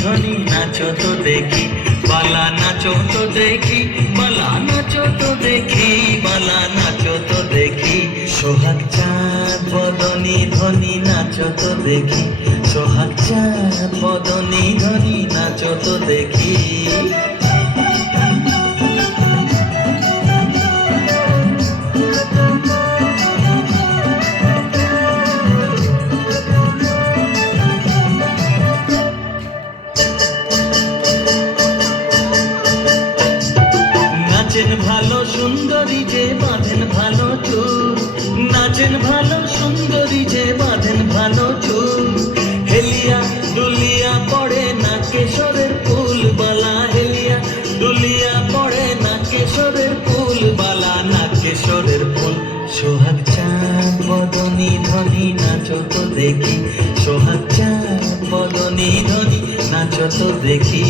ধ্বনি নাচো তো দেখি, বালা নাচো তো দেখি, বালা নাচো তো দেখি, বালা নাচো তো দেখি। সোহাগ চাঁদ বদনি ধ্বনি নাচো তো দেখি, সোহাগ চাঁদ বদনি ধ্বনি নাচো তো দেখি। নাচেন ভালো সুন্দরী যে বাঁধেন ভালো চুল, নাচেন ভালো সুন্দরী যে বাঁধেন ভালো চুল। হেলিয়া দুলিয়া পড়ে না কেশরের ফুল বালা, হেলিয়া দুলিয়া পড়ে না কেশরের ফুল বালা, না কেশরের ফুল। সোহাগ চাঁদ বদনি ধ্বনি নাচো তো দেখি, সোহাগ চাঁদ বদনি ধ্বনি নাচো তো দেখি।